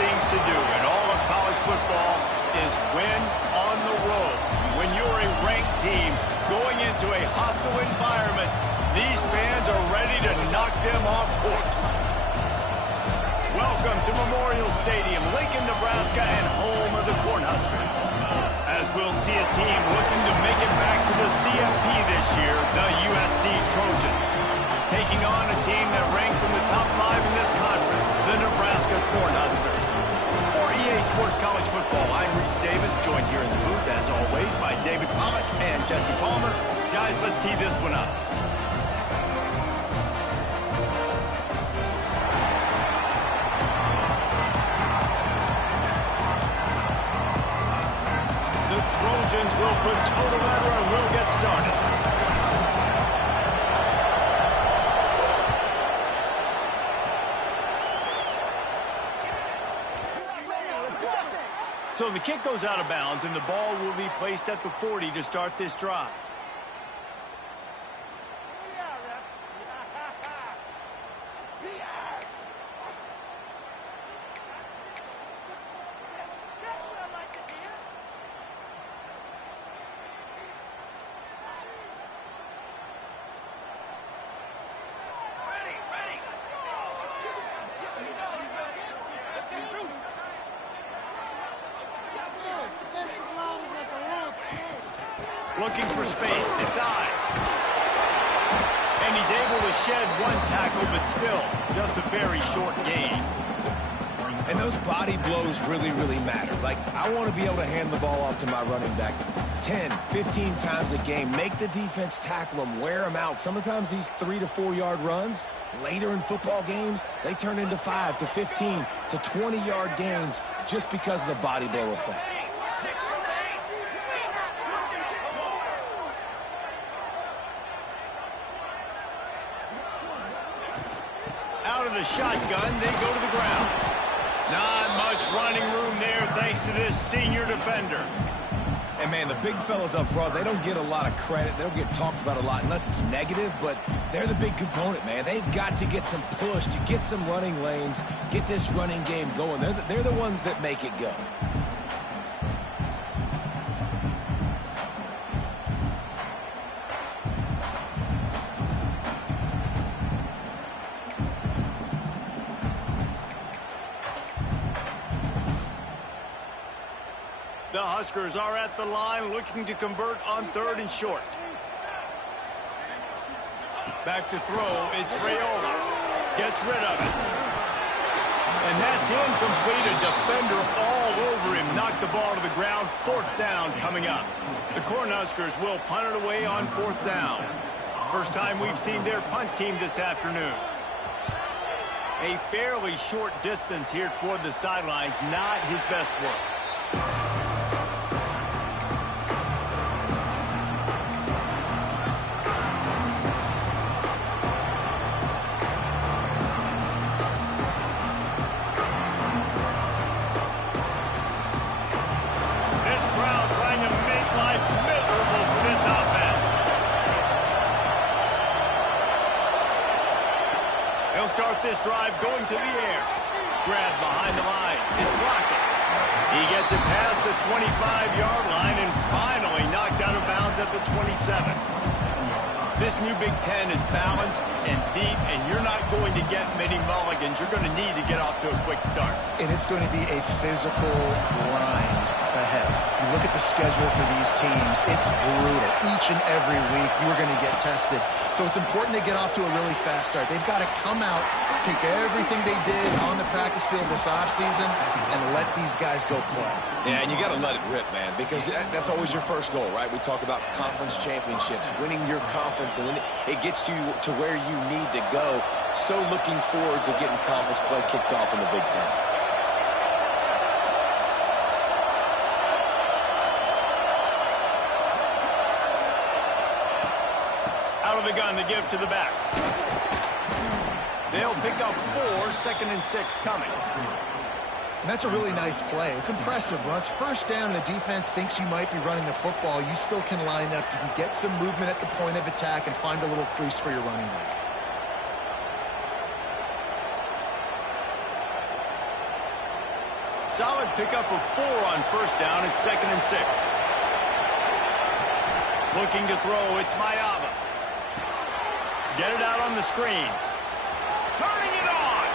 things to do in all of college football is win on the road. When you're a ranked team going into a hostile environment, these fans are ready to knock them off course. Welcome to Memorial Stadium, Lincoln, Nebraska, and home of the Cornhuskers. As we'll see a team looking to make it back to the CFP this year, the USC Trojans. Taking on a team that ranks in the top 5 in this conference, the Nebraska Cornhuskers. For EA Sports College Football, I'm Reese Davis, joined here in the booth, as always, by David Pollack and Jesse Palmer. Guys, let's tee this one up. The Trojans will put toe together and we'll get started. So the kick goes out of bounds, and the ball will be placed at the 40 to start this drive. Looking for space, it's Ives. And he's able to shed one tackle, but still, just a very short gain. And those body blows really, really matter. Like, I want to be able to hand the ball off to my running back 10, 15 times a game. Make the defense tackle them, wear them out. Sometimes these 3 to 4 yard runs, later in football games, they turn into 5 to 15 to 20 yard gains just because of the body blow effect. Out of the shotgun, they go to the ground. Not much running room there thanks to this senior defender. And, man, the big fellas up front, they don't get a lot of credit. They don't get talked about a lot unless it's negative, but they're the big component, man. They've got to get some push, to get some running lanes, get this running game going. They're the ones that make it go. The Huskers are at the line looking to convert on 3rd and short. Back to throw, it's Raiola. Gets rid of it. And that's incomplete. A defender all over him. Knocked the ball to the ground. 4th down coming up. The Cornhuskers will punt it away on 4th down. First time we've seen their punt team this afternoon. A fairly short distance here toward the sidelines. Not his best work. Start this drive going to the air. Grab behind the line. It's Lockett. He gets it past the 25-yard line and finally knocked out of bounds at the 27. This new Big Ten is balanced and deep, and you're not going to get many mulligans. You're going to need to get off to a quick start. And it's going to be a physical grind ahead. You look at the schedule for these teams, it's brutal. Each and every week, you're going to get tested. So it's important they get off to a really fast start. They've got to come out, take everything they did on the practice field this offseason, and let these guys go play. Yeah, and you got to let it rip, man, because that's always your first goal, right? We talk about conference championships, winning your conference, and then it gets you to where you need to go. So looking forward to getting conference play kicked off in the Big Ten. Out of the gun to give to the back. They'll pick up 4, 2nd and 6 coming. And that's a really nice play. It's impressive. Once first down, the defense thinks you might be running the football. You still can line up. You can get some movement at the point of attack and find a little crease for your running back. pick up a 4 on first down at 2nd and 6. Looking to throw, it's Mayava. Get it out on the screen. Turning it on.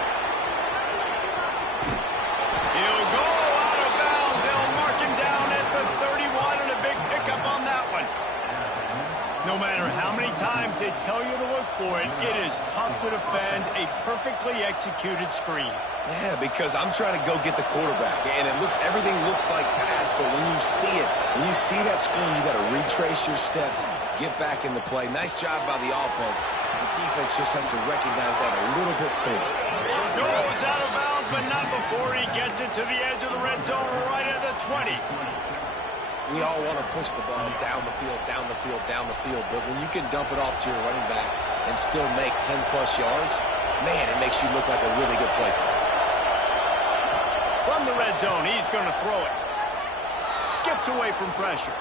He'll go out of bounds. They'll mark him down at the 31, and a big pickup on that one. No matter how many times they tell you to look for it, it is tough to defend a perfectly executed screen. Yeah, because I'm trying to go get the quarterback, and everything looks like pass, but when you see that screen, you got to retrace your steps, get back in the play. Nice job by the offense. The defense just has to recognize that a little bit sooner. Goes out of bounds, but not before he gets it to the edge of the red zone right at the 20. We all want to push the ball down the field, down the field, down the field. But when you can dump it off to your running back and still make 10-plus yards, man, it makes you look like a really good play caller. From the red zone, he's going to throw it. Skips away from pressure.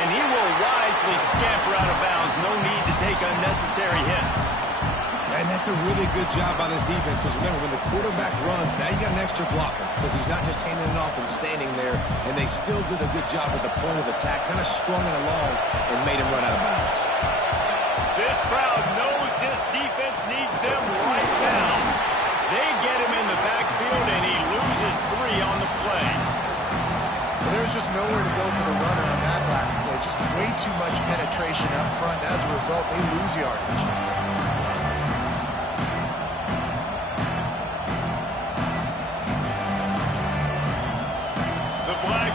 And he will wisely scamper out of bounds. No need to take unnecessary hits. And that's a really good job by this defense, because remember, when the quarterback runs, now you got an extra blocker, because he's not just handing it off and standing there, and they still did a good job at the point of attack, kind of strung it along and made him run out of bounds. This crowd knows this defense needs them right now. They get him in the backfield, and he loses 3 on the play. Well, there's just nowhere to go for the runner on that last play. Just way too much penetration up front, and as a result, they lose yardage.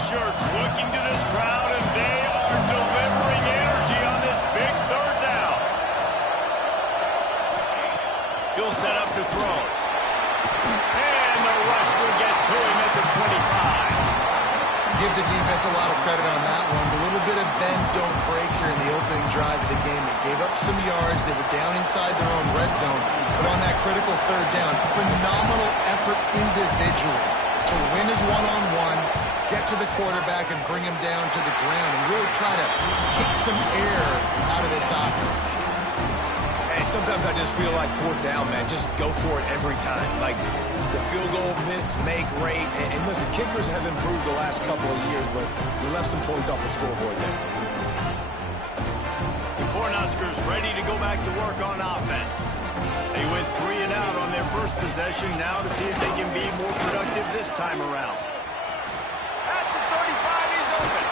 Shirts looking to this crowd, and they are delivering energy on this big 3rd down. He'll set up to throw. And the rush will get to him at the 25. Give the defense a lot of credit on that one. A little bit of bend, don't break here in the opening drive of the game. They gave up some yards. They were down inside their own red zone. But on that critical 3rd down, phenomenal effort individually to win his one-on-one, get to the quarterback and bring him down to the ground and really try to take some air out of this offense. Hey, sometimes I just feel like 4th down, man. Just go for it every time. Like the field goal miss, make rate. And listen, kickers have improved the last couple of years, but we left some points off the scoreboard there. The Cornhuskers ready to go back to work on offense. They went 3 and out on their first possession, now to see if they can be more productive this time around. At the 35, he's open.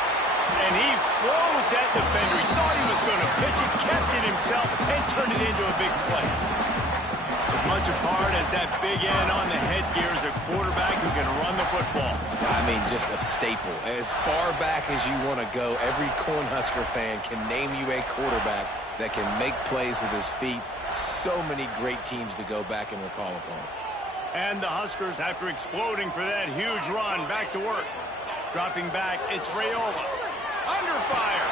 And he froze that defender. He thought he was going to pitch it, kept it himself, and turned it into a big play. As much a part as that big end on the headgear is a quarterback who can run the football. I mean, just a staple. As far back as you want to go, every Cornhusker fan can name you a quarterback that can make plays with his feet. So many great teams to go back and recall upon. And the Huskers, after exploding for that huge run, back to work. Dropping back, it's Raiola. Under fire.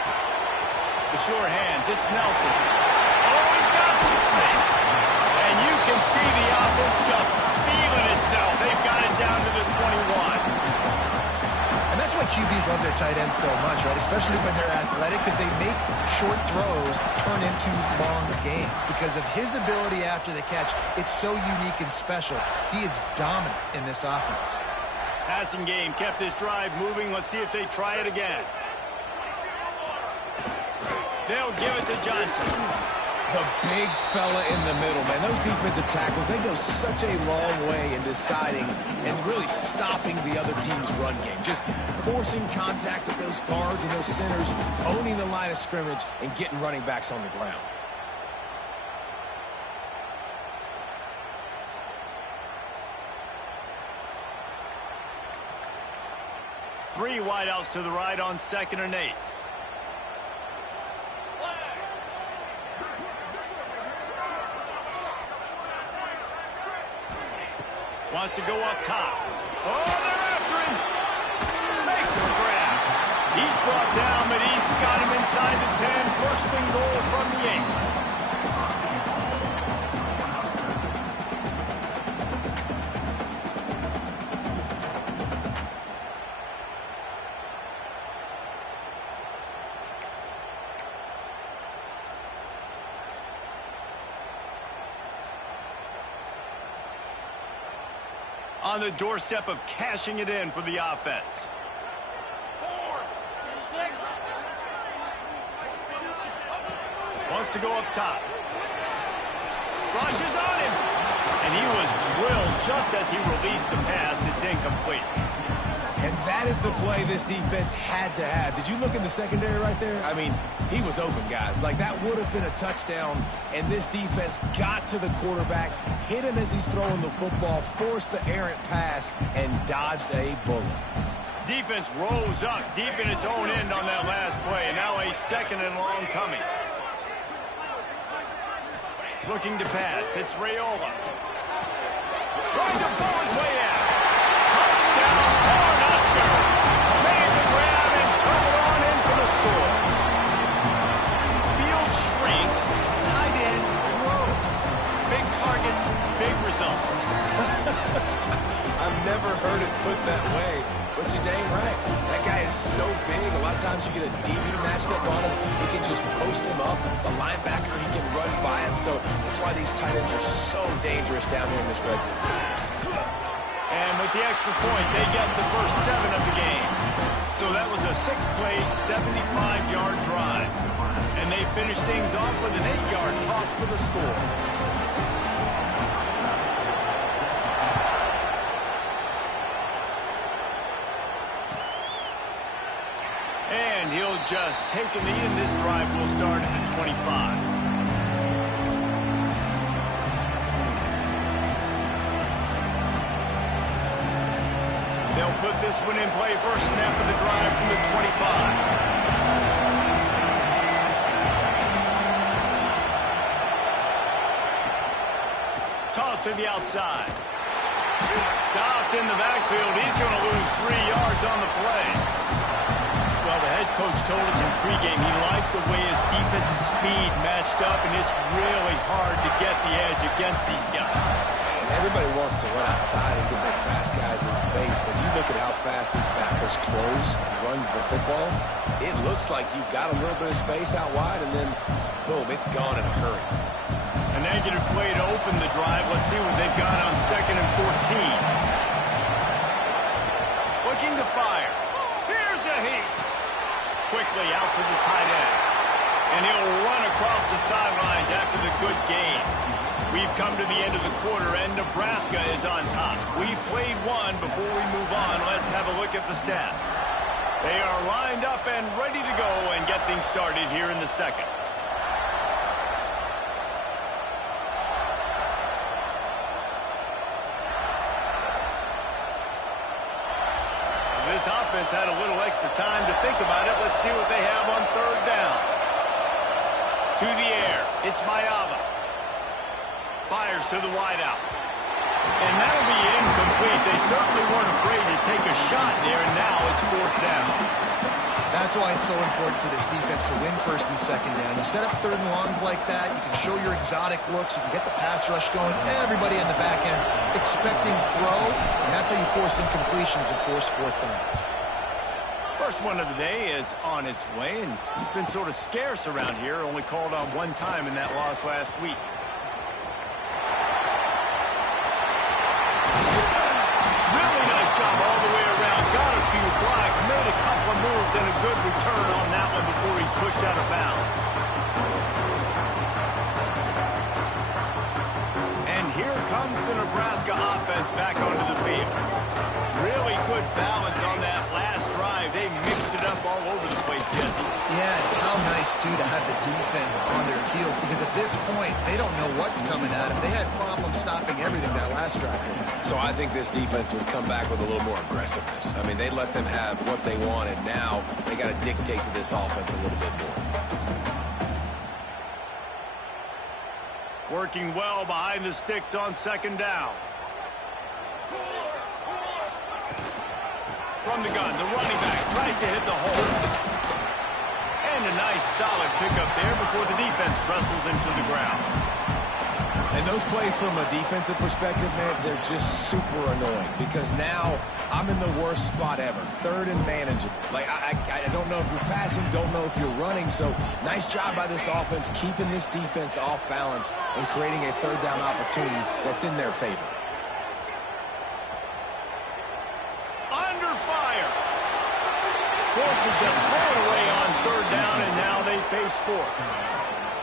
The sure hands, it's Nelson. Oh, he's got some space. And you can see the offense just feeling itself. They've got it down to the 21. And that's why QBs love their tight ends so much, right? Especially when they're athletic, because they make short throws turn into long gains. Because of his ability after the catch, it's so unique and special. He is dominant in this offense. Passing game kept this drive moving. Let's see if they try it again. They'll give it to Johnson. The big fella in the middle, man. Those defensive tackles, they go such a long way in deciding and really stopping the other team's run game. Just forcing contact with those guards and those centers, owning the line of scrimmage, and getting running backs on the ground. Three wideouts to the right on 2nd and 8. Wants to go up top. Oh, they're after him. Makes the grab. He's brought down, but he's got him inside the 10. First and goal from the 8. on the doorstep of cashing it in for the offense. 4, 6. Wants to go up top. Rushes on him. And he was drilled just as he released the pass. It's incomplete. And that is the play this defense had to have. Did you look in the secondary right there? I mean, he was open, guys. Like, that would have been a touchdown, and this defense got to the quarterback, hit him as he's throwing the football, forced the errant pass, and dodged a bullet. Defense rose up deep in its own end on that last play, and now a second and long coming. Looking to pass. It's Raiola. Trying to pull his way out. Touchdown, Cornhusker. Made the grab and turned it on in for the score. Field shrinks. Tight end grows. Big targets, big results. I've never heard it put that way, but you're dang right. That guy is so big. A lot of times you get a DB matched up on him. He can just post him up. A linebacker, he can run by him. So that's why these tight ends are so dangerous down here in this red zone. And with the extra point, they get the first 7 of the game. So that was a 6-play, 75-yard drive. And they finish things off with an 8-yard toss for the score. And he'll just take a knee, and this drive will start at the 25. They'll put this one in play. First snap of the drive from the 25. Toss to the outside. Stopped in the backfield. He's going to lose 3 yards on the play. Well, the head coach told us in pregame he liked the way his defensive speed matched up, and it's really hard to get the edge against these guys. And everybody wants to run outside and get their fast guys in space, but you look at how fast these backers close and run the football, it looks like you've got a little bit of space out wide, and then, boom, it's gone in a hurry. A negative play to open the drive. Let's see what they've got on 2nd and 14. Looking to fire. Here's a heap. Quickly out to the tight end. And he'll run across the sidelines after the good gain. We've come to the end of the quarter, and Nebraska is on top. We've played one. Before we move on, let's have a look at the stats. They are lined up and ready to go and get things started here in the second. This offense had a little extra time to think about it. Let's see what they have on 3rd down. To the air. It's Mayava. Fires to the wideout. And that'll be incomplete. They certainly weren't afraid to take a shot there, and now it's 4th down. That's why it's so important for this defense to win 1st and 2nd down. You set up 3rd and longs like that. You can show your exotic looks. You can get the pass rush going. Everybody on the back end expecting throw. And that's how you force incompletions and force 4th downs. First one of the day is on its way, and he's been sort of scarce around here. Only called on 1 time in that loss last week. Really nice job all the way around. Got a few blocks, made a couple of moves, and a good return on that one before he's pushed out of bounds. And here comes the Nebraska offense back onto the field. Really good balance on that last drive. They mixed it up all over the place, Jesse. Yeah, how nice, too, to have the defense on their heels, because at this point, they don't know what's coming at them. They had problems stopping everything that last drive. So I think this defense would come back with a little more aggressiveness. I mean, they let them have what they wanted. Now they got to dictate to this offense a little bit more. Working well behind the sticks on 2nd down. From the gun, the running back tries to hit the hole. And a nice solid pickup there before the defense wrestles into the ground. And those plays from a defensive perspective, man, they're just super annoying because now I'm in the worst spot ever. 3rd and manageable. Like, I don't know if you're passing, don't know if you're running. So nice job by this offense keeping this defense off balance and creating a 3rd down opportunity that's in their favor. forced to just throw it away on third down, and now they face fourth.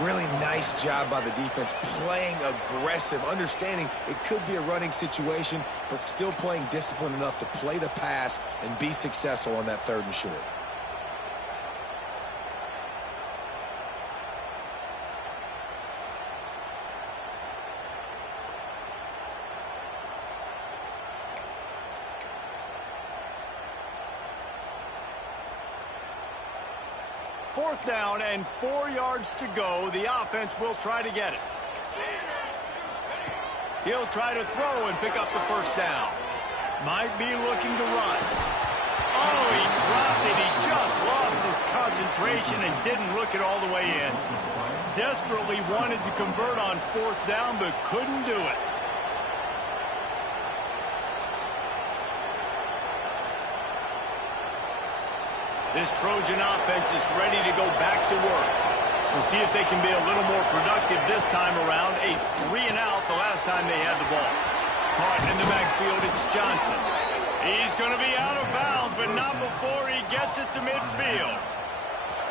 Really nice job by the defense, playing aggressive, understanding it could be a running situation, but still playing disciplined enough to play the pass and be successful on that 3rd and short. Fourth down and 4 yards to go. The offense will try to get it. He'll try to throw and pick up the first down. Might be looking to run. Oh, he dropped it. He just lost his concentration and didn't look it all the way in. Desperately wanted to convert on fourth down, but couldn't do it. This Trojan offense is ready to go back to work. We'll see if they can be a little more productive this time around. A 3-and-out the last time they had the ball. Caught in the backfield, it's Johnson. He's going to be out of bounds, but not before he gets it to midfield.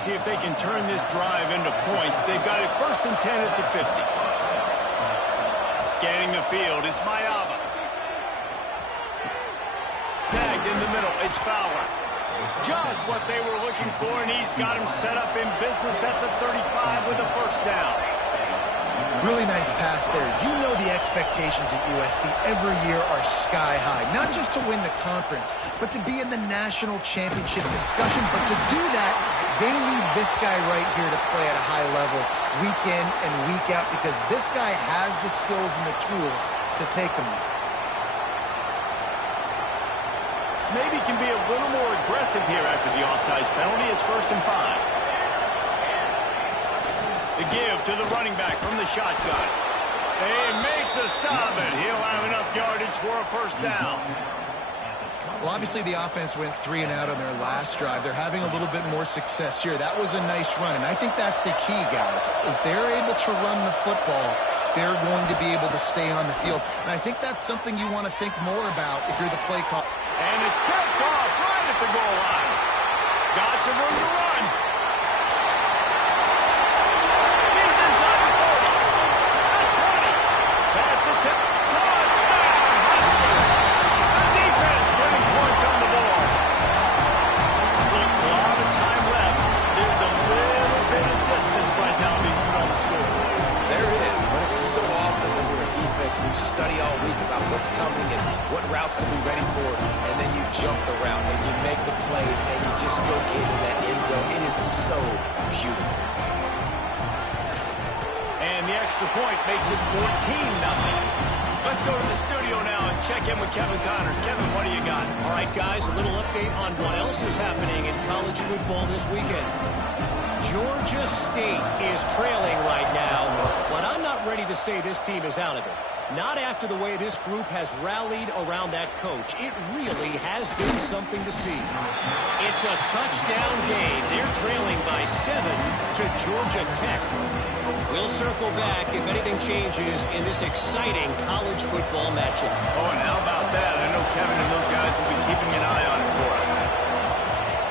See if they can turn this drive into points. They've got it 1st and 10 at the 50. Scanning the field, it's Mayava. Snagged in the middle, it's Fowler. Just what they were looking for, and he's got him set up in business at the 35 with a first down. Really nice pass there. You know the expectations at USC every year are sky high. Not just to win the conference, but to be in the national championship discussion. But to do that, they need this guy right here to play at a high level week in and week out, because this guy has the skills and the tools to take them there. Maybe can be a little more aggressive here after the offsides penalty. It's 1st and 5. The give to the running back from the shotgun. They make the stop, and he'll have enough yardage for a first down. Well, obviously the offense went 3-and-out on their last drive. They're having a little bit more success here. That was a nice run, and I think that's the key, guys. If they're able to run the football, they're going to be able to stay on the field. And I think that's something you want to think more about if you're the play call. And it's picked off right at the goal line. Got some room to run. He's inside the 40. The 20. Past the 10. Touchdown, Husker. The defense putting points on the board. Look, a lot of time left. There's a little bit of distance right now being put on the score. There it is, but it's so awesome when you're a defense and you study all week about what's coming and what routes to be ready for, and then you jump the route and you make the plays and you just go get in that end zone. It is so beautiful. And the extra point makes it 14-0. Let's go to the studio now and check in with Kevin Connors. Kevin, what do you got? All right, guys, a little update on what else is happening in college football this weekend. Georgia State is trailing right now, but I'm not ready to say this team is out of it. Not after the way this group has rallied around that coach. It really has been something to see. It's a touchdown game. They're trailing by 7 to Georgia Tech. We'll circle back if anything changes in this exciting college football matchup. Oh, and how about that? I know Kevin and those guys will be keeping an eye on it for us.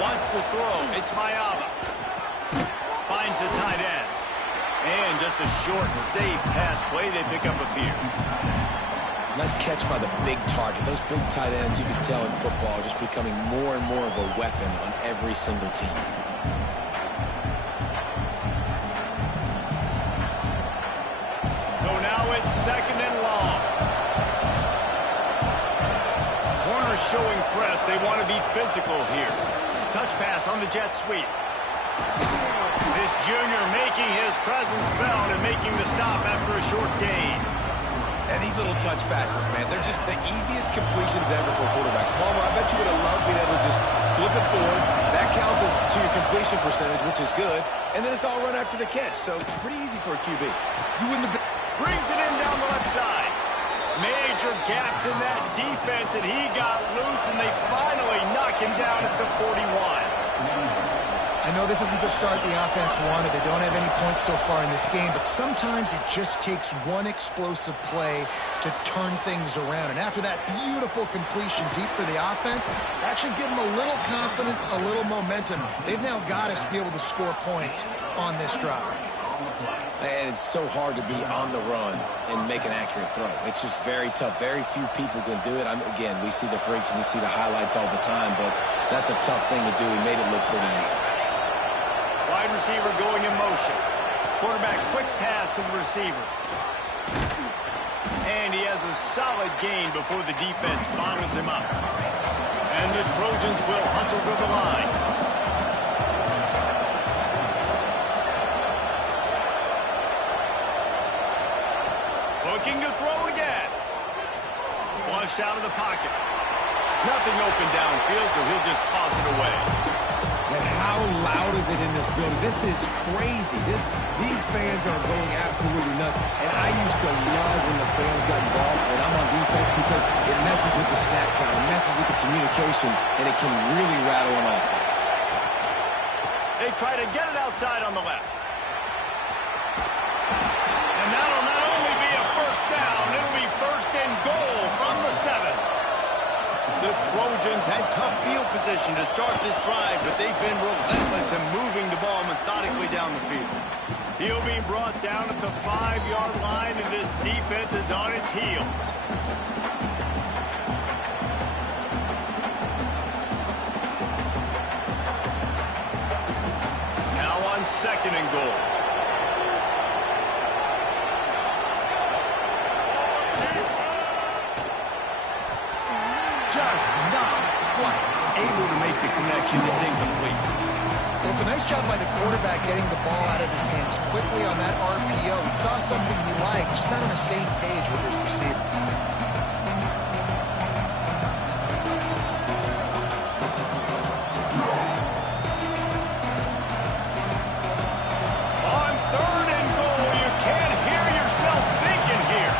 Wants to throw. It's Mayava. Finds the tight end. And just a short and safe pass play. They pick up a few. Nice catch by the big target. Those big tight ends, you can tell in football, are just becoming more and more of a weapon on every single team. So now it's 2nd and long. Corners showing press. They want to be physical here. Touch pass on the jet sweep. This junior making his presence felt and making the stop after a short gain. And these little touch passes, man, they're just the easiest completions ever for quarterbacks. Palmer, I bet you would have loved being able to just flip it forward. That counts as to your completion percentage, which is good. And then it's all run after the catch, so pretty easy for a QB. You wouldn't have been... Brings it in down the left side. Major gaps in that defense, and he got loose, and they finally knock him down at the 41. I I know this isn't the start the offense wanted. They don't have any points so far in this game, but sometimes it just takes one explosive play to turn things around. And after that beautiful completion deep for the offense, that should give them a little confidence, a little momentum. They've now got us to be able to score points on this drive. And it's so hard to be on the run and make an accurate throw. It's just very tough. Very few people can do it. Again, we see the freaks and we see the highlights all the time, but that's a tough thing to do. He made it look pretty easy. Wide receiver going in motion. Quarterback quick pass to the receiver. And he has a solid gain before the defense bottles him up. And the Trojans will hustle to the line. Looking to throw again. Flushed out of the pocket. Nothing open downfield, so he'll just toss it away. And how loud is it in this building? This is crazy. These fans are going absolutely nuts. And I used to love when the fans got involved, and I'm on defense, because it messes with the snap count, it messes with the communication, and it can really rattle an offense. They try to get it outside on the left. And that'll not only be a first down, it'll be first and goal from the 7. The Trojans had tough field position to start this drive, but they've been relentless in moving the ball methodically down the field. He'll be brought down at the 5-yard line, and this defense is on its heels. Now on second and goal. Just not quite able to make the connection. It's incomplete. Well, it's a nice job by the quarterback getting the ball out of his hands quickly on that RPO. He saw something he liked, just not on the same page with his receiver. On third and goal, you can't hear yourself thinking here.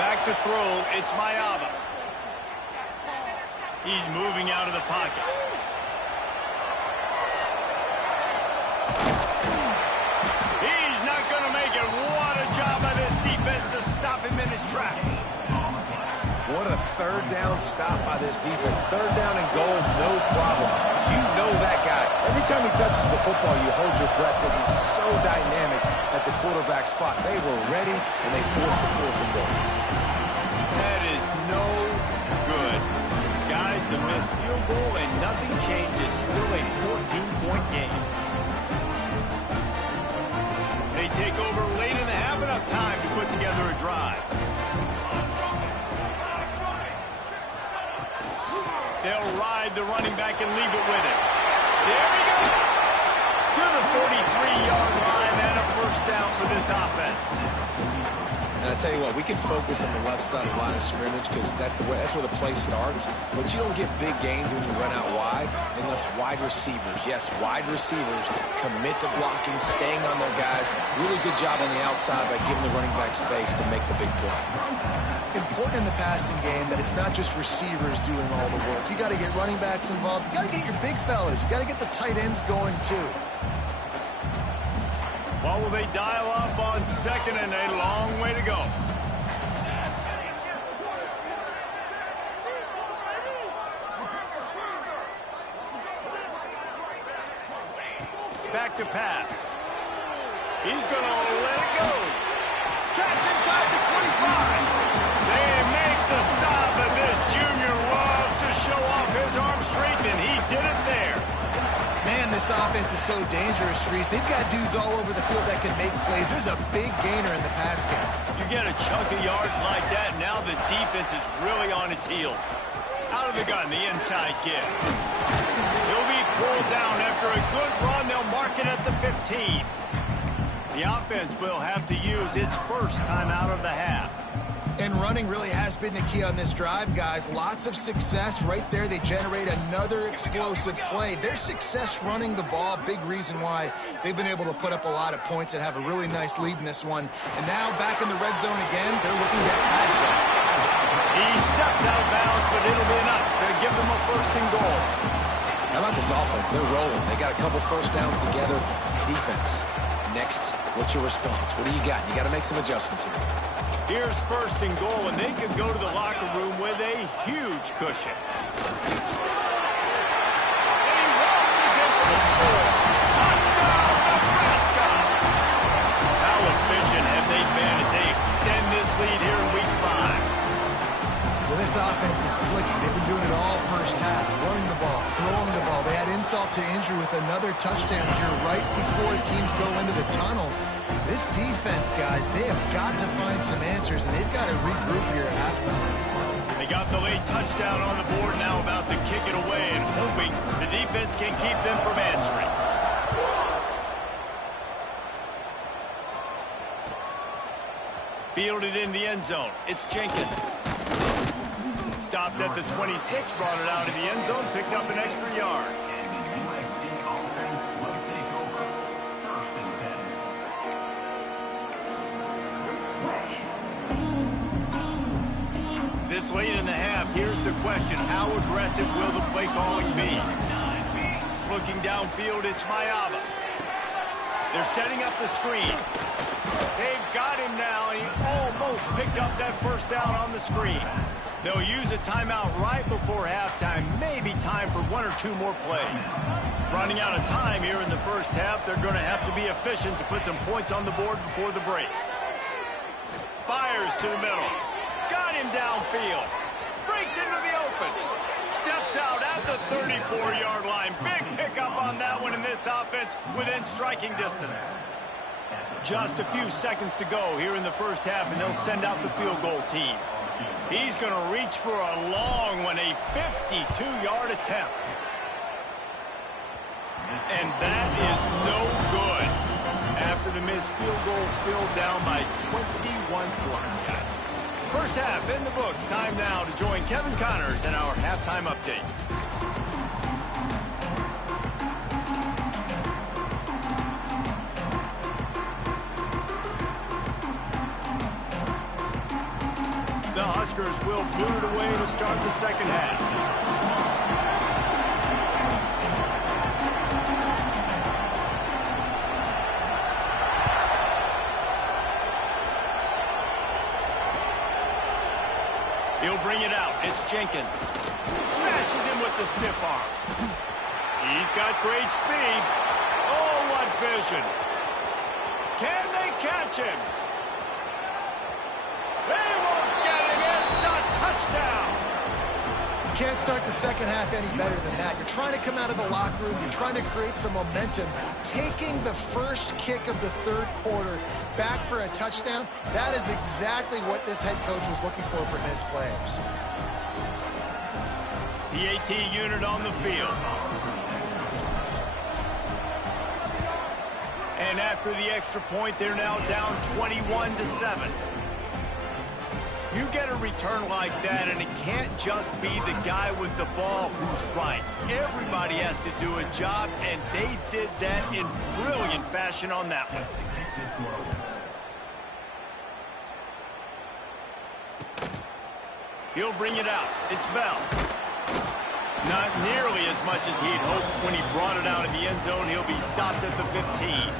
Back to throw, it's Mayava. He's moving out of the pocket. He's not going to make it. What a job by this defense to stop him in his tracks. What a third down stop by this defense. Third down and goal, no problem. You know that guy. Every time he touches the football, you hold your breath because he's so dynamic at the quarterback spot. They were ready, and they forced the fourth and goal. That is no good. Guys, a missed field goal, and nothing changes. Still a 14-point game. They take over late in the half, enough time to put together a drive. They'll ride the running back and leave it with him. There he goes! To the 43-yard line, and a first down for this offense. And I tell you what, we can focus on the left side of the line of scrimmage because that's where the play starts. But you don't get big gains when you run out wide unless wide receivers, yes, wide receivers, commit to blocking, staying on their guys. Really good job on the outside by giving the running back space to make the big play. Important in the passing game that it's not just receivers doing all the work. You got to get running backs involved. You got to get your big fellas. You got to get the tight ends going too. What will they dial up on second, and a long way to go. Back to pass. He's going to let it go. Catch inside the 25. They make the stop, and this junior loves to show off his arm strength, and he did it there. Man, this offense is so dangerous, Reese. They've got dudes all over the field that can make plays. There's a big gainer in the pass game. You get a chunk of yards like that, now the defense is really on its heels. Out of the gun, the inside give. He'll be pulled down after a good run. They'll mark it at the 15. The offense will have to use its first time out of the half. And running really has been the key on this drive, guys. Lots of success right there. They generate another explosive play. Their success running the ball, big reason why they've been able to put up a lot of points and have a really nice lead in this one. And now back in the red zone again, they're looking to add that. He steps out of bounds, but it'll be enough to give them a 1st and goal. How about this offense? They're rolling. They got a couple first downs together. Defense. Next, what's your response? What do you got? You got to make some adjustments here. Here's 1st and goal, and they could go to the locker room with a huge cushion. And he waltzes in for the score. Touchdown, Nebraska! How efficient have they been as they extend this lead here in Week 5? Well, this offense is clicking. They've been doing it all first half, running the ball, throwing the ball. They had insult to injury with another touchdown here right before teams go into the tunnel. This defense, guys, they have got to find some answers, and they've got to regroup here at halftime. They got the late touchdown on the board, now about to kick it away and hoping the defense can keep them from answering. Fielded in the end zone. It's Jenkins. Stopped at the 26, brought it out of the end zone, picked up an extra yard. This late in the half, here's the question. How aggressive will the play calling be? Looking downfield, it's Mayaba. They're setting up the screen. They've got him now. He almost picked up that 1st down on the screen. They'll use a timeout right before halftime. Maybe time for 1 or 2 more plays. Running out of time here in the first half. They're going to have to be efficient to put some points on the board before the break. Fires to the middle. Got him downfield. Breaks into the open. Steps out at the 34-yard line. Big pickup on that one in this offense within striking distance. Just a few seconds to go here in the first half, and they'll send out the field goal team. He's going to reach for a long one, a 52-yard attempt. And that is no good. After the missed field goal, still down by 21 points. First half in the books. Time now to join Kevin Connors in our halftime update. The Huskers will boot it away to start the second half. He'll bring it out. It's Jenkins. Smashes him with the stiff arm. He's got great speed. Oh, what vision. Can they catch him? They won't get him. It's a touchdown. You can't start the second half any better than that. You're trying to come out of the locker room. You're trying to create some momentum. Taking the first kick of the 3rd quarter back for a touchdown, that is exactly what this head coach was looking for from his players. The AT unit on the field. And after the extra point, they're now down 21-7. You get a return like that, and it can't just be the guy with the ball who's right. Everybody has to do a job, and they did that in brilliant fashion on that one. He'll bring it out. It's Bell. Not nearly as much as he'd hoped when he brought it out of the end zone. He'll be stopped at the 15.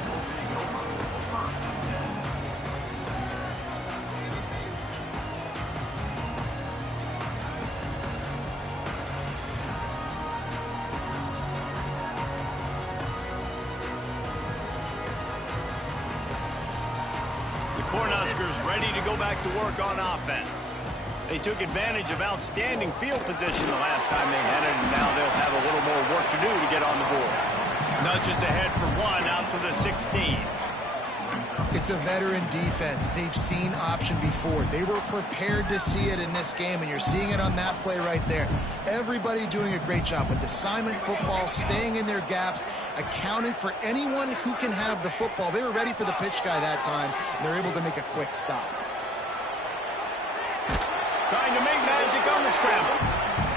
Cornhuskers ready to go back to work on offense. They took advantage of outstanding field position the last time they had it, and now they'll have a little more work to do to get on the board. Nudges ahead for 1 out to the 16. It's a veteran defense. They've seen option before. They were prepared to see it in this game, and you're seeing it on that play right there. Everybody doing a great job with assignment football, staying in their gaps, accounting for anyone who can have the football. They were ready for the pitch guy that time, and they're able to make a quick stop. Trying to make magic on the scramble.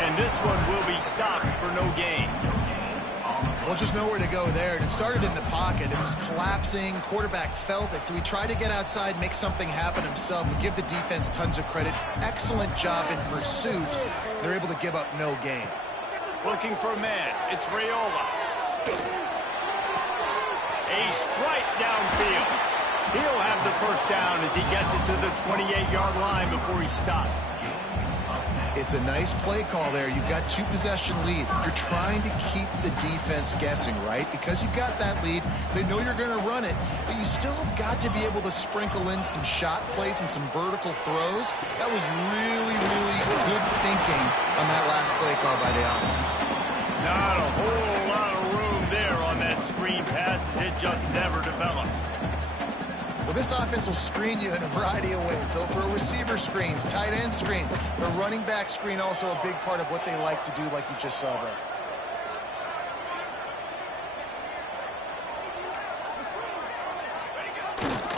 And this one will be stopped for no gain. Well, just nowhere to go there. It started in the pocket. It was collapsing. Quarterback felt it, so he tried to get outside, make something happen himself, but give the defense tons of credit. Excellent job in pursuit. They're able to give up no gain. Looking for a man. It's Raiola. A strike downfield. He'll have the first down as he gets it to the 28-yard line before he stops. It's a nice play call there. You've got 2-possession lead. You're trying to keep the defense guessing, right? Because you've got that lead, they know you're going to run it, but you still have got to be able to sprinkle in some shot plays and some vertical throws. That was really, really good thinking on that last play call by the offense. Not a whole lot of room there on that screen pass as it just never developed. Well, this offense will screen you in a variety of ways. They'll throw receiver screens, tight end screens. The running back screen also a big part of what they like to do, like you just saw there.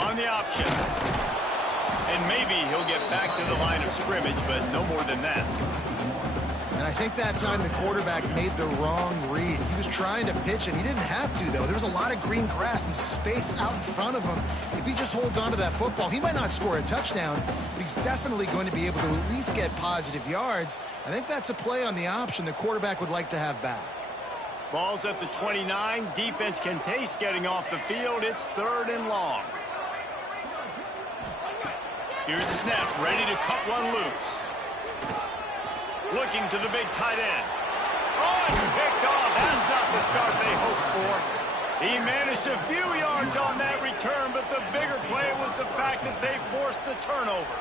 On the option. And maybe he'll get back to the line of scrimmage, but no more than that. And I think that time the quarterback made the wrong read. He was trying to pitch it. He didn't have to, though. There was a lot of green grass and space out in front of him. If he just holds on to that football, he might not score a touchdown, but he's definitely going to be able to at least get positive yards. I think that's a play on the option the quarterback would like to have back. Ball's at the 29. Defense can taste getting off the field. It's 3rd and long. Here's the snap, ready to cut one loose. Looking to the big tight end. Oh, it's picked off. That's not the start they hoped for. He managed a few yards on that return, but the bigger play was the fact that they forced the turnover.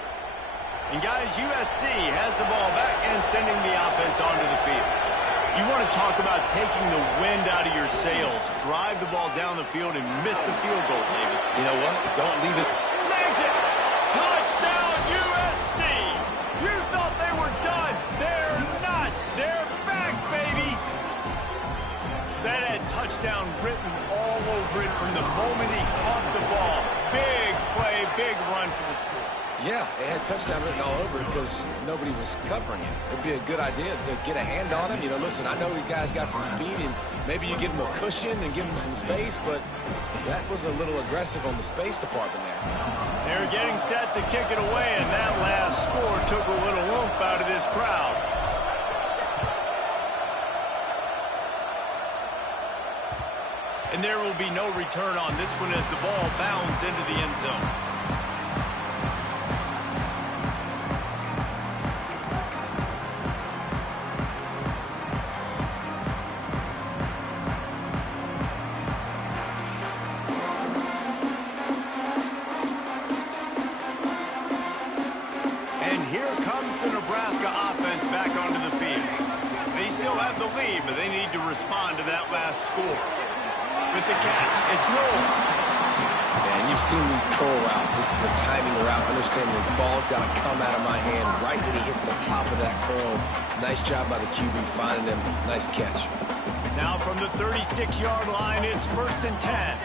And guys, USC has the ball back and sending the offense onto the field. You want to talk about taking the wind out of your sails. Drive the ball down the field and miss the field goal, maybe. You know what? Don't leave it. Snags it! Touchdown, USC! You thought they were done. They're not. They're back, baby. That had touchdown written all over it from the moment he caught the ball. Big play, big run for the score. Yeah, it had touchdown written all over it because nobody was covering it. It'd be a good idea to get a hand on him. You know, listen, I know you guys got some speed, and maybe you give him a cushion and give him some space, but that was a little aggressive on the space department there. They're getting set to kick it away, and that last score took a little oomph out of this crowd. And there will be no return on this one as the ball bounds into the end zone. But they need to respond to that last score. With the catch, it's Knowles. And you've seen these curl routes. This is a timing route. Understanding the ball's got to come out of my hand right when he hits the top of that curl. Nice job by the QB finding him. Nice catch. Now from the 36-yard line, it's 1st and 10.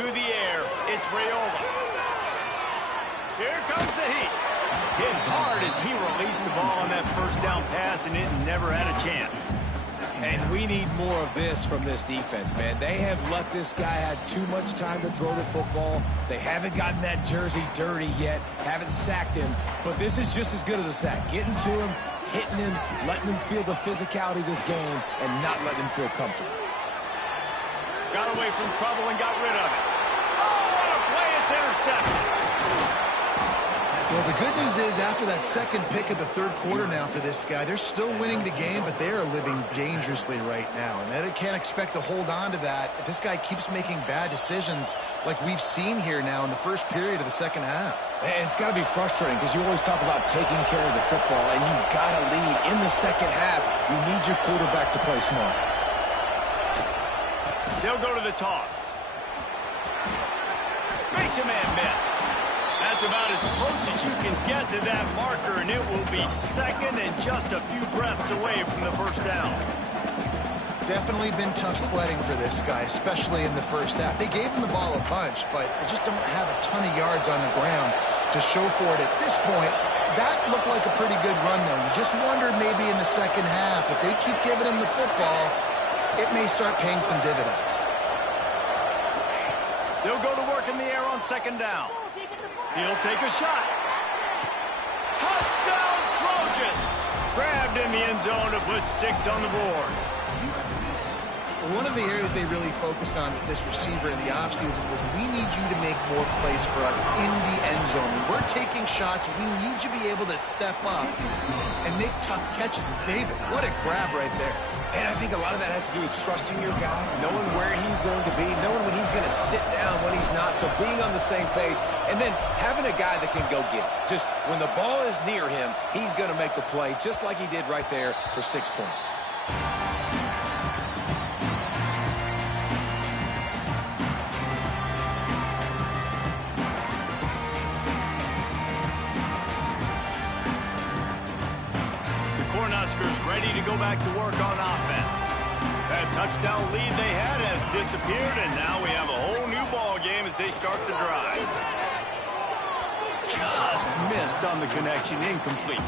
To the air, it's Raiola. Here comes the heat. Hit hard as he released the ball on that first down pass, and it never had a chance. And we need more of this from this defense, man. They have let this guy have too much time to throw the football. They haven't gotten that jersey dirty yet, haven't sacked him. But this is just as good as a sack. Getting to him, hitting him, letting him feel the physicality of this game, and not letting him feel comfortable. Got away from trouble and got rid of it. Oh, what a play. It's intercepted. Well, the good news is after that second pick of the 3rd quarter now for this guy, they're still winning the game, but they are living dangerously right now. And they can't expect to hold on to that if this guy keeps making bad decisions like we've seen here now in the first period of the second half. And it's got to be frustrating because you always talk about taking care of the football, and you've got to lead in the second half. You need your quarterback to play smart. They'll go to the toss. Makes a man miss. That's about as close as you can get to that marker, and it will be 2nd and just a few breaths away from the first down. Definitely been tough sledding for this guy, especially in the first half. They gave him the ball a bunch, but they just don't have a ton of yards on the ground to show for it at this point. That looked like a pretty good run, though. You just wondered maybe in the second half, if they keep giving him the football, it may start paying some dividends. They'll go to work in the air on second down. He'll take a shot. Touchdown, Trojans! Grabbed in the end zone to put 6 on the board. One of the areas they really focused on with this receiver in the offseason was we need you to make more plays for us in the end zone. When we're taking shots, we need you to be able to step up and make tough catches. And David, what a grab right there. And I think a lot of that has to do with trusting your guy, knowing where he's going to be, knowing when he's going to sit down, when he's not. So being on the same page, and then having a guy that can go get it. Just when the ball is near him, he's going to make the play, just like he did right there for 6 points. Cornhuskers ready to go back to work on offense. That touchdown lead they had has disappeared, and now we have a whole new ball game as they start the drive. Just missed on the connection, incomplete.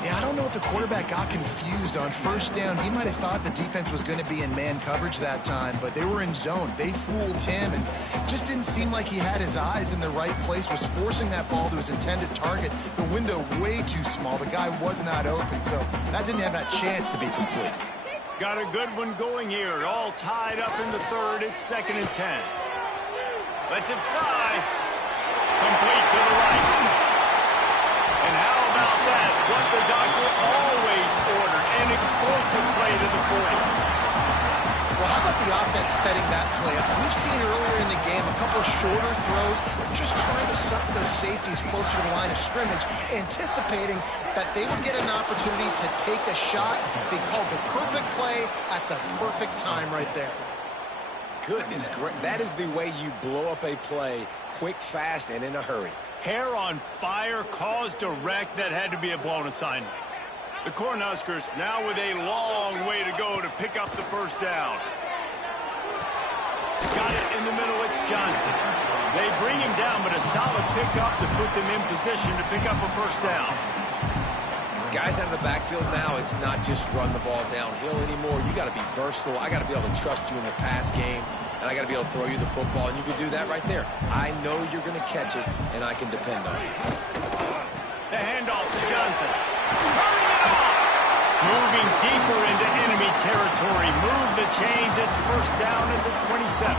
Yeah, I don't know if the quarterback got confused on first down. He might have thought the defense was going to be in man coverage that time, but they were in zone. They fooled him, and just didn't seem like he had his eyes in the right place, was forcing that ball to his intended target. The window way too small. The guy was not open, so that didn't have that chance to be complete. Got a good one going here. All tied up in the third. It's 2nd and 10. Lets it fly. Complete to the right. And how about that? What the doctor always ordered, an explosive play to the 40. Well, how about the offense setting that play up? We've seen earlier in the game a couple of shorter throws, just trying to suck those safeties closer to the line of scrimmage, anticipating that they would get an opportunity to take a shot. They called the perfect play at the perfect time right there. Goodness, that is the way you blow up a play, quick, fast, and in a hurry. Hair on fire caused a wreck that had to be a blown assignment. The Cornhuskers now with a long way to go to pick up the first down. Got it in the middle, it's Johnson. They bring him down, but a solid pickup to put them in position to pick up a first down. Guys out of the backfield now, it's not just run the ball downhill anymore. You got to be versatile. I got to be able to trust you in the pass game, and I got to be able to throw you the football, and you can do that right there. I know you're going to catch it, and I can depend on it. The handoff to Johnson. Turning it off. Moving deeper into enemy territory. Move the chains. It's first down at the 27.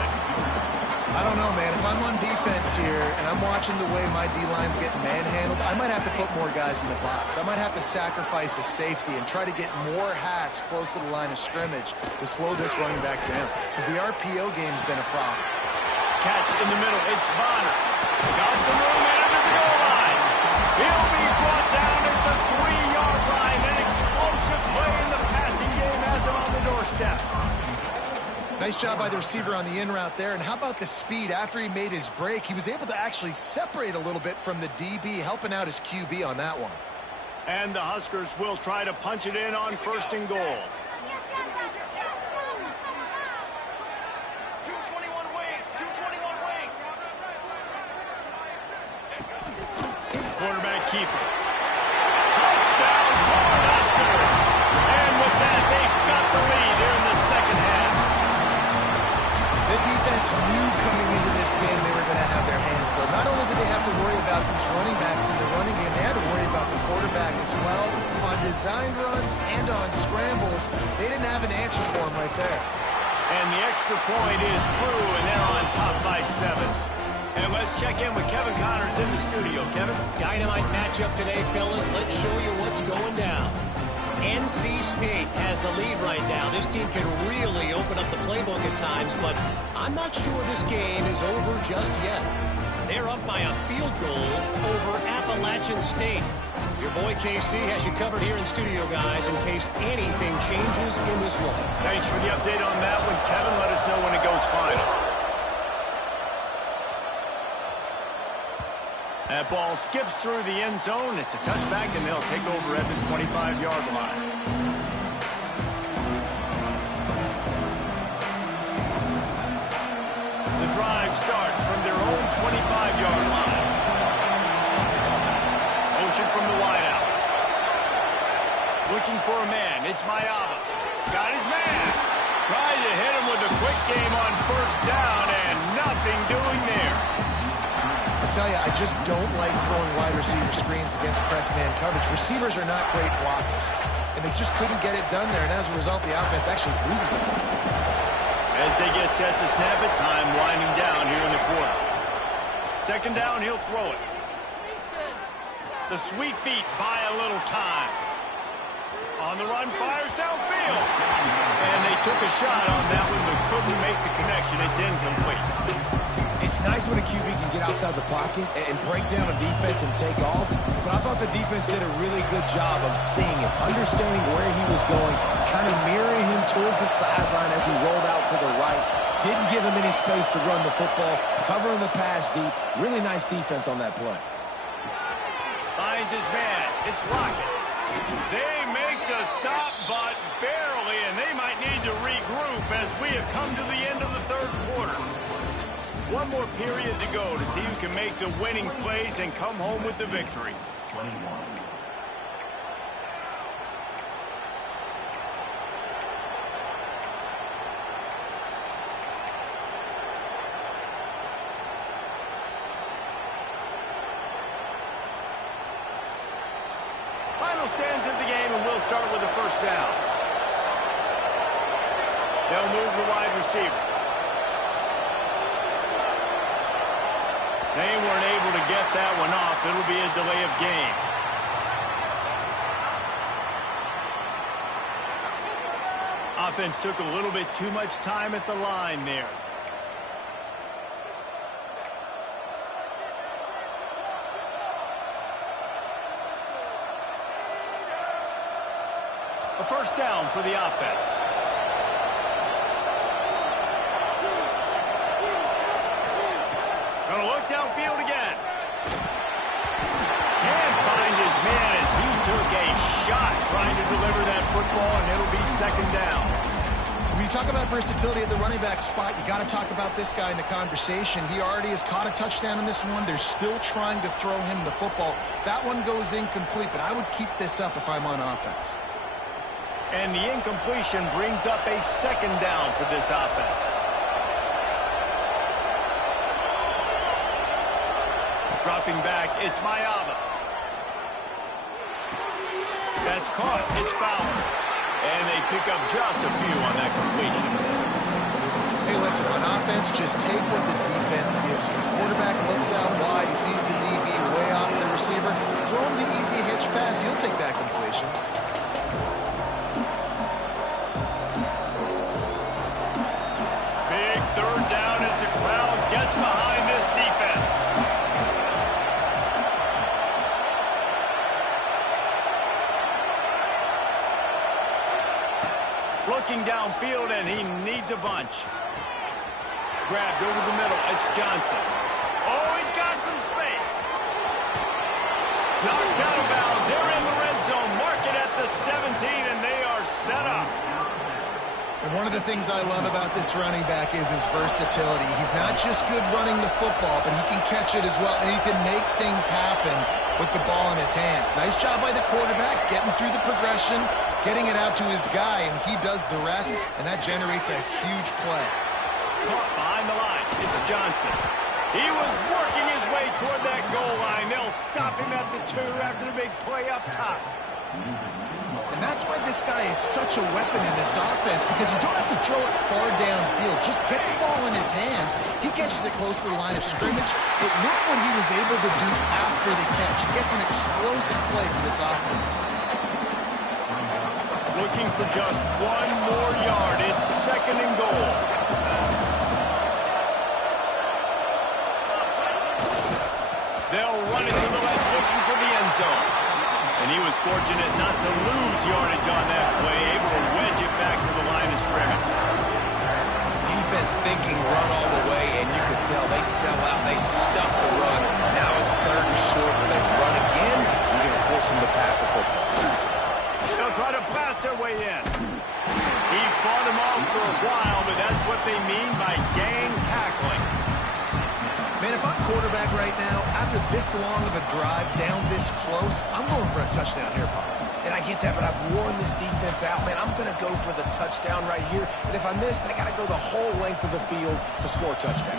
I don't know, man. If I'm on defense here and I'm watching the way my D-line's getting manhandled, I might have to put more guys in the box. I might have to sacrifice a safety and try to get more hats close to the line of scrimmage to slow this running back down, because the RPO game's been a problem. Catch in the middle. It's Bonner. Got some room in under the goal line. He'll be brought down at the 3-yard line. An explosive play in the passing game has him on the doorstep. Nice job by the receiver on the in route there. And how about the speed? After he made his break, he was able to actually separate a little bit from the DB, helping out his QB on that one. And the Huskers will try to punch it in on first and goal. Quarterback keeper. Touchdown, Cornhuskers! And with that, they've got the lead here in the second half. The defense knew coming into this game they were going to have their hands full. Not only did they have to worry about these running backs in the running game, they had to worry about the quarterback as well. On designed runs and on scrambles, they didn't have an answer for him right there. And the extra point is true, and they're on top by 7. And let's check in with Kevin Connors in the studio. Kevin? Dynamite matchup today, fellas. Let's show you what's going down. NC State has the lead right now. This team can really open up the playbook at times, but I'm not sure this game is over just yet. They're up by a field goal over Appalachian State. Your boy KC has you covered here in studio, guys, in case anything changes in this one. Thanks for the update on that one, Kevin. Let us know when it goes final. That ball skips through the end zone. It's a touchback, and they'll take over at the 25-yard line. The drive starts from their own 25-yard line. Motion from the wideout. Looking for a man. It's Mayaba. Got his man. quick game on first down and nothing doing there. I tell you, I just don't like throwing wide receiver screens against press man coverage. Receivers are not great blockers, and they just couldn't get it done there, and as a result, the offense actually loses it. As they get set to snap it, time winding down here in the quarter. Second down, he'll throw it. The sweet feet buy a little time. On the run, fires downfield. And they took a shot on that one, but couldn't make the connection. It's incomplete. It's nice when a QB can get outside the pocket and break down a defense and take off, but I thought the defense did a really good job of seeing it, understanding where he was going, kind of mirroring him towards the sideline as he rolled out to the right. Didn't give him any space to run the football, covering the pass deep. Really nice defense on that play. Finds his man. It's Lockett. They make the stop, but barely, and they might need to regroup as we have come to the end of the third quarter. One more period to go to see who can make the winning plays and come home with the victory. 21. Final stands of the game, and we'll start with the first down. They'll move the wide receiver. They weren't able to get that one off. It'll be a delay of game. Offense took a little bit too much time at the line there. A first down for the offense. Gonna look downfield again. Can't find his man as he took a shot trying to deliver that football, and it'll be second down. When you talk about versatility at the running back spot, you got to talk about this guy in the conversation. He already has caught a touchdown in this one. They're still trying to throw him the football. That one goes incomplete, but I would keep this up if I'm on offense. And the incompletion brings up a second down for this offense. Dropping back, it's Mayaba. That's caught, it's Fowler. And they pick up just a few on that completion. Hey, listen, on offense, just take what the defense gives you. Quarterback looks out wide, he sees the DB way off the receiver. Throw him the easy hitch pass, he'll take that completion. Big third down as the crowd gets behind this defense. Looking downfield, and he needs a bunch. Grabbed over the middle. It's Johnson. Oh, he's got some space. Knocked out of bounds. They're in the red zone. Mark it at the 17, and they are set up. And one of the things I love about this running back is his versatility. He's not just good running the football, but he can catch it as well, and he can make things happen with the ball in his hands. Nice job by the quarterback, getting through the progression, getting it out to his guy, and he does the rest, and that generates a huge play. Caught behind the line. It's Johnson. He was working his way toward that goal line. They'll stop him at the 2 after the big play up top. And that's why this guy is such a weapon in this offense, because you don't have to throw it far downfield. Just get the ball in his hands. He catches it close to the line of scrimmage, but look what he was able to do after the catch. He gets an explosive play for this offense. Looking for just one more yard. It's second and goal. They'll run it to the left, looking for the end zone. And he was fortunate not to lose yardage on that play, able to wedge it back to the line of scrimmage. Defense thinking run all the way, and you could tell they sell out, they stuff the run. Now it's third and short. Will they run again? You're going to force them to pass the football. They'll try to blast their way in. He fought him off for a while, but that's what they mean by gang tackling. Man, if I'm quarterback right now, after this long of a drive down this close, I'm going for a touchdown here, Pop. And I get that, but I've worn this defense out, man. I'm going to go for the touchdown right here. And if I miss, they got to go the whole length of the field to score a touchdown.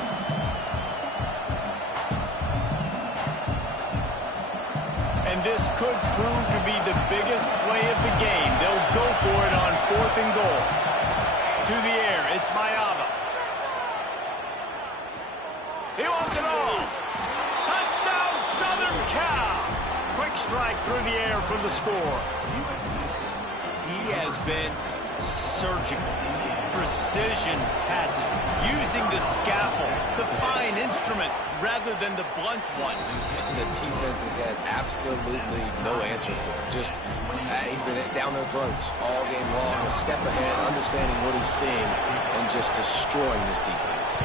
And this could prove to be the biggest play of the game. They'll go for it on 4th and goal. To the air, it's Mayava. He wants it all. Touchdown, Southern Cal. Quick strike through the air for the score. He has been surgical. Precision passes, using the scalpel, the fine instrument, rather than the blunt one. And the defense has had absolutely no answer for it. Just, he's been down their throats all game long, a step ahead, understanding what he's seeing, and just destroying this defense.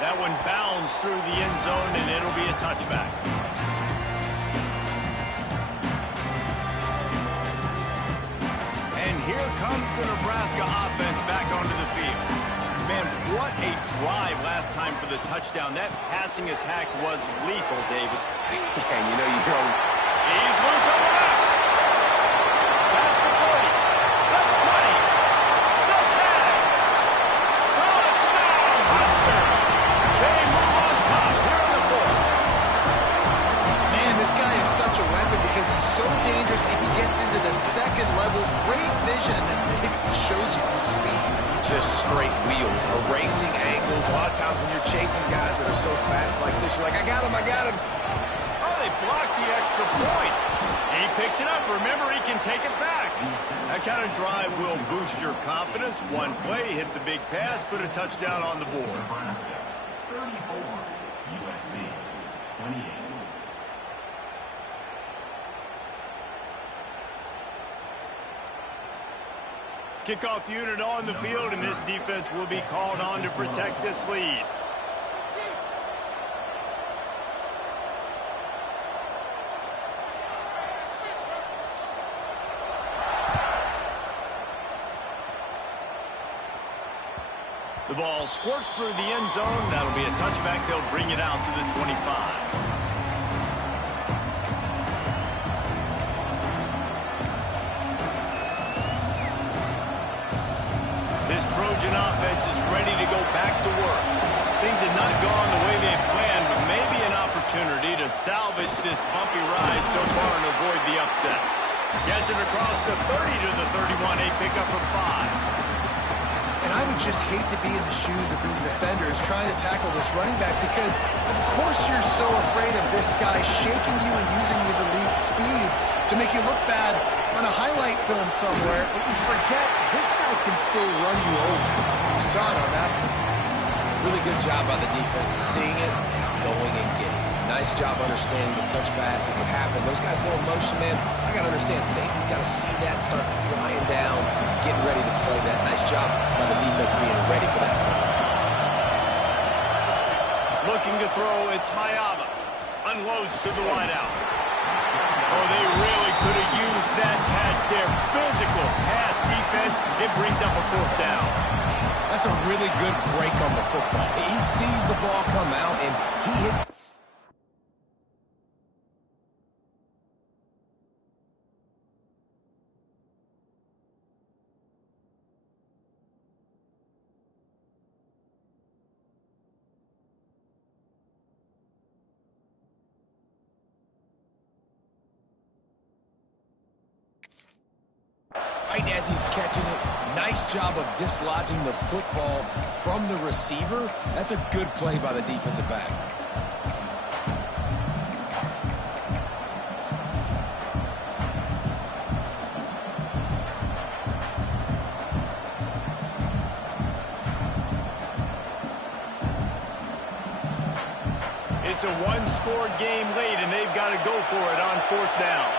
That one bounds through the end zone, and it'll be a touchback. And here comes the Nebraska offense back onto the field. Man, what a drive last time for the touchdown. That passing attack was lethal, David. And you know, He's loose on the left. Pass to 40. The 20. The 10. Touchdown, Huskers. They move on top here in the 4th. Man, this guy is such a weapon because he's so dangerous if he gets into the 2nd level. Great vision, and then he shows you the speed. just straight wheels, erasing angles. A lot of times when you're chasing guys that are so fast like this, you're like, I got him, I got him. Oh, they blocked the extra point. He picks it up. Remember, he can take it back. That kind of drive will boost your confidence. One play, hit the big pass, put a touchdown on the board. 34, USC 28. Kickoff unit on the field, and this defense will be called on to protect this lead. The ball squirts through the end zone. That'll be a touchback. They'll bring it out to the 25. Trojan offense is ready to go back to work. Things have not gone the way they had planned, but maybe an opportunity to salvage this bumpy ride so far and avoid the upset. Gets it across the 30 to the 31, a pickup of 5. And I would just hate to be in the shoes of these defenders trying to tackle this running back because, of course, you're so afraid of this guy shaking you and using his elite speed to make you look bad on a highlight film somewhere, but you forget this guy can still run you over. You saw it on that one. Really good job by the defense, seeing it and going and getting it. Nice job understanding the touch pass. It could happen. Those guys go in motion, man. I got to understand, safety's got to see that and start flying down, getting ready to play that. Nice job by the defense being ready for that play. Looking to throw, it's Mayava. Unloads to the wideout. Oh, they really could have used that catch there. Physical pass defense. It brings up a 4th down. That's a really good break on the football. He sees the ball come out, and he hits. Right as he's catching it, nice job of dislodging the football from the receiver. That's a good play by the defensive back. It's a one-score game late, and they've got to go for it on 4th down.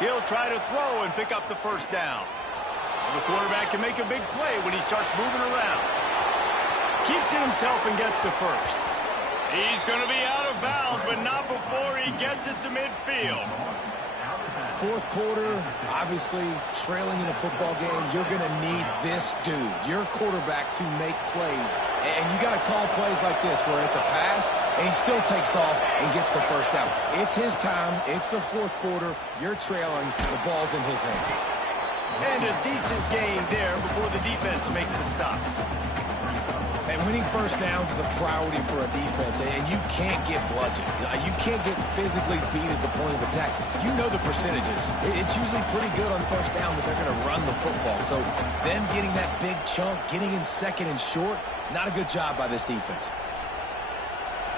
He'll try to throw and pick up the 1st down. The quarterback can make a big play when he starts moving around. Keeps it himself and gets the 1st. He's going to be out of bounds, but not before he gets it to midfield. fourth quarter, obviously trailing in a football game, you're going to need this dude, your quarterback, to make plays. And you got to call plays like this where it's a pass and he still takes off and gets the first down. It's his time. It's the fourth quarter. You're trailing. The ball's in his hands. And a decent gain there before the defense makes the stop. And winning first downs is a priority for a defense, and you can't get bludgeoned. You can't get physically beat at the point of attack. You know the percentages. It's usually pretty good on first down that they're going to run the football. So them getting that big chunk, getting in second and short, not a good job by this defense.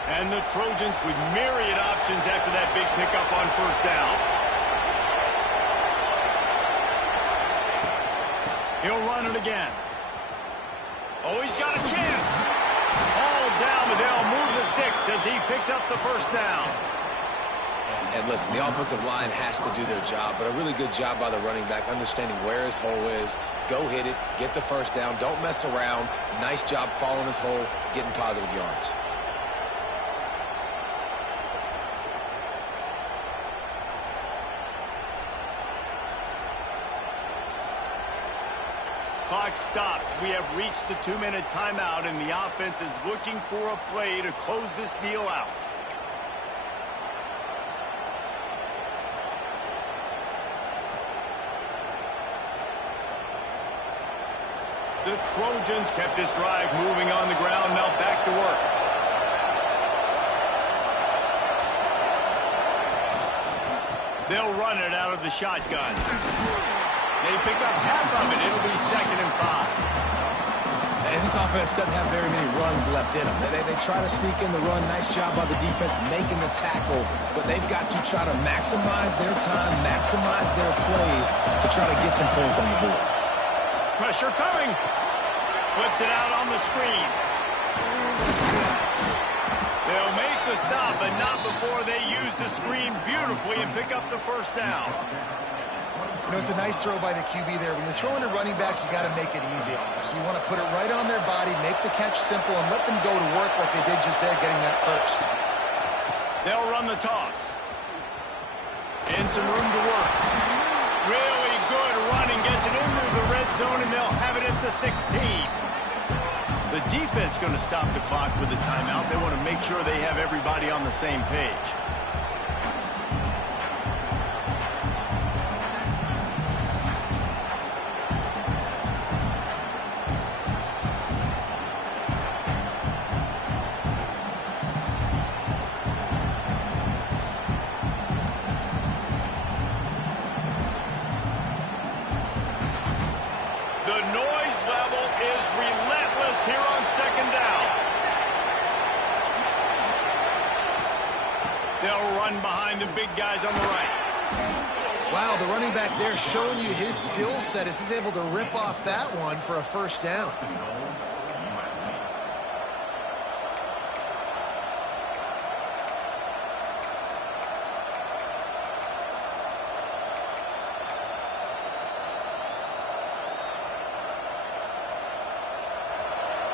And the Trojans with myriad options after that big pickup on first down. He'll run it again. Oh, he's got a chance. All down, and they'll move the sticks as he picks up the first down. And listen, the offensive line has to do their job, but a really good job by the running back, understanding where his hole is. Go hit it, get the first down, don't mess around. Nice job following his hole, getting positive yards. Clock stops. We have reached the 2-minute timeout, and the offense is looking for a play to close this deal out. The Trojans kept this drive moving on the ground. Now back to work. They'll run it out of the shotgun. They pick up half of it. It'll be 2nd and 5. And this offense doesn't have very many runs left in them. They try to sneak in the run. Nice job by the defense making the tackle. But they've got to try to maximize their time, maximize their plays to try to get some points on the board. Pressure coming. Flips it out on the screen. They'll make the stop, but not before they use the screen beautifully and pick up the first down. You know, it's a nice throw by the QB there. When you're throwing to running backs, you got to make it easy on them. So you want to put it right on their body, make the catch simple, and let them go to work like they did just there, getting that first. They'll run the toss. And some room to work. Really good running, gets it into the red zone, and they'll have it at the 16. The defense going to stop the clock with the timeout. They want to make sure they have everybody on the same page. They'll run behind the big guys on the right. Wow, the running back there showing you his skill set as he's able to rip off that one for a first down.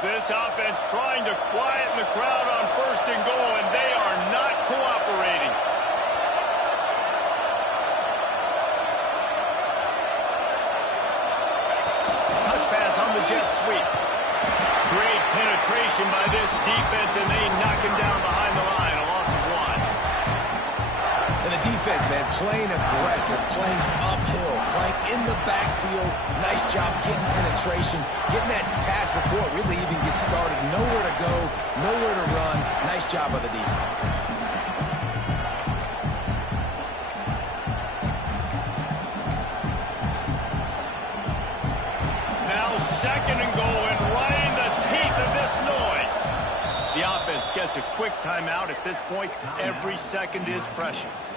This offense trying to quieten the crowd on 1st and goal, and they are not cooperating. Touch pass on the jet sweep. Great penetration by this defense, and they knock him down behind the line. A loss of 1. And the defense, man, playing aggressive, playing uphill, playing in the backfield. Nice job getting penetration, getting that pass before it really even gets started. Nowhere to go, nowhere to run. Nice job by the defense. Now 2nd and goal, and right in the teeth of this noise. The offense gets a quick timeout. At this point, every second is precious.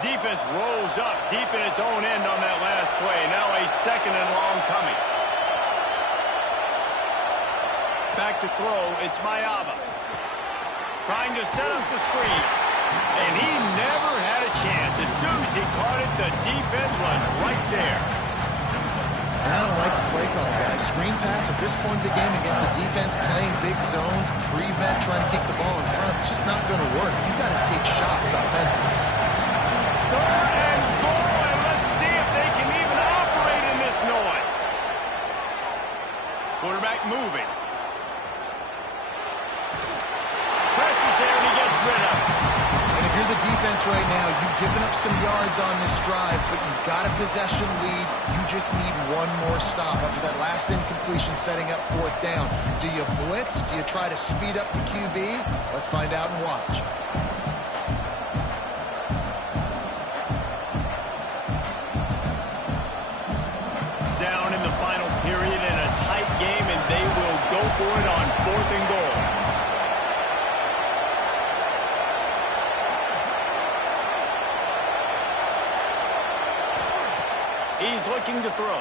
Defense rolls up deep in its own end on that last play. Now a 2nd and long coming. Back to throw. It's Mayava. Trying to set up the screen. And he never had a chance. As soon as he caught it, the defense was right there. I don't like the play call, guys. Screen pass, a This point of the game against the defense, playing big zones, prevent, trying to keep the ball in front, it's just not going to work. You got to take shots offensively. Third and goal, and let's see if they can even operate in this noise. Quarterback moving. Pressure's there, and he gets rid of it. And if you're the defense right now, you've given up some yards on this drive, but you've got a possession lead. You just need one more stop after that last incompletion setting up fourth down. Do you blitz? Do you try to speed up the QB? Let's find out and watch. Down in the final period in a tight game, and they will go for it on fourth and goal. He's looking to throw.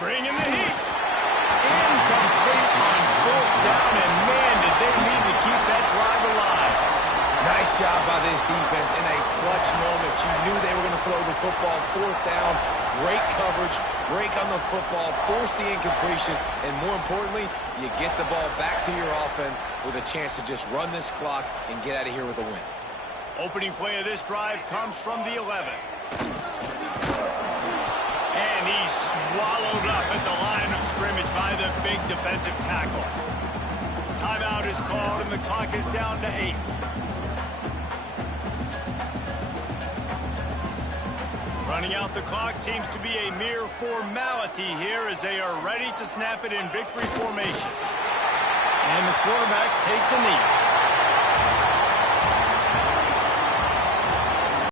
Bringing the heat. Incomplete on fourth down, and man, did they need to keep that drive alive. Nice job by this defense in a clutch moment. You knew they were going to throw the football. Fourth down, great coverage, break on the football, force the incompletion, and more importantly, you get the ball back to your offense with a chance to just run this clock and get out of here with a win. Opening play of this drive comes from the 11. And he's swallowed up at the line of scrimmage by the big defensive tackle. Timeout is called, and the clock is down to 8. Running out the clock seems to be a mere formality here as they are ready to snap it in victory formation. And the quarterback takes a knee.